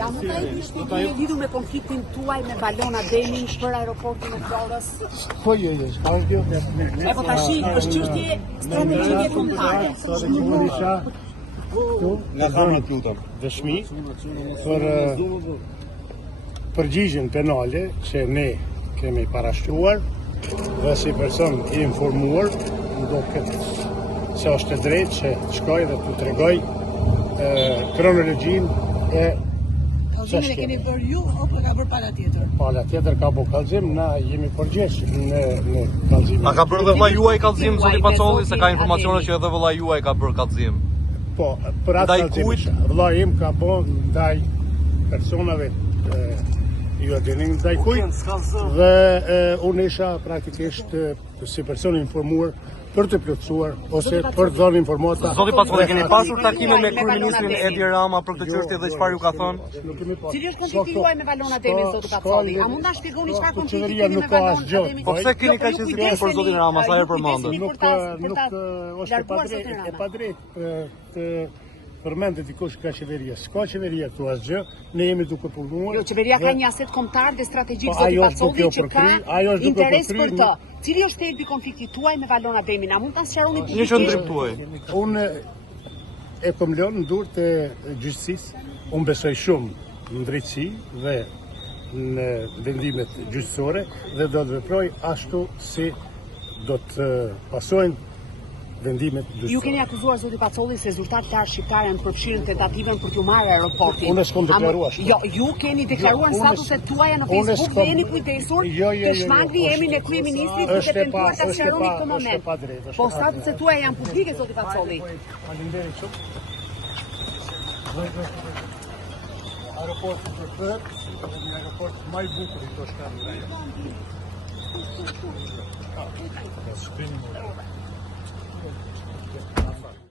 Ja, mund ta jepni shpjegime lidhur me konfliktin tuaj me Valona Demin për aeroportin e Florës? Po jo, s'ka gjë. E po tash është çështje strategjike kombëtare. Nga kamera lutem. Dëshmi për përgjigjen penale që ne kemi parashkruar dhe si person i informuar, do këtë se është e drejtë që të shkoj dhe të tregoj kronologjinë e Kallëzimin e keni bërë ju apo ka bërë pala tjetër? Pala tjetër ka bërë kallëzim, na jemi përgjegjës në kallëzim. A ka bërë dhe vëlla juaj kallëzim, zoti Pacolli, se ka informacione që edhe vëlla juaj ka bërë kallëzim? Po, për atë kallëzim, vëlla im ka bërë ndaj personave ju e dini ndaj kujt, dhe unë isha praktikisht si person informuar për të plotësuar ose për të dhënë informata. Zoti Pacolli, keni pasur takime me kryeministrin Edi Rama për këtë çështje dhe çfarë ju ka thënë? Cili është konflikti juaj me Valona Demin, zoti Pacolli? A mund ta shpjegoni çfarë konflikti keni me Valona Demin? Po pse keni kaq hezitim për zotin Rama, sa herë përmendën? Nuk është e padrejtë të përmendet dikush ka qeveria. S'ka qeveria këtu asgjë, ne jemi duke punuar. Jo, qeveria ka një aset kombëtar dhe strategjik, zoti Pacolli, që ka interes për të. Cili është thelbi i konfliktit tuaj me Valona Demin? A mund ta sqaroni Një qendrim tuaj. Unë e kam lënë në dorë të gjyqësisë. Unë besoj shumë në drejtësi dhe në vendimet gjyqësore dhe do të veproj ashtu si do të pasojnë vendimet gjyqësore. Ju keni akuzuar zoti Pacolli se zyrtarët shqiptarë janë përfshirë në tentativën për t'ju marrë aeroportin. Unë s'kam deklaruar. Jo, ju keni deklaruar në statuset tuaja në Facebook dhe jeni kujdesur të shmangni emrin e kryeministrit duke tentuar ta sqaroni këtë moment. Po statuset tuaja janë publike, zoti Pacolli. Faleminderit shumë. Aeroporti përkëhet, një aeroport më i bukur i këto shtatë.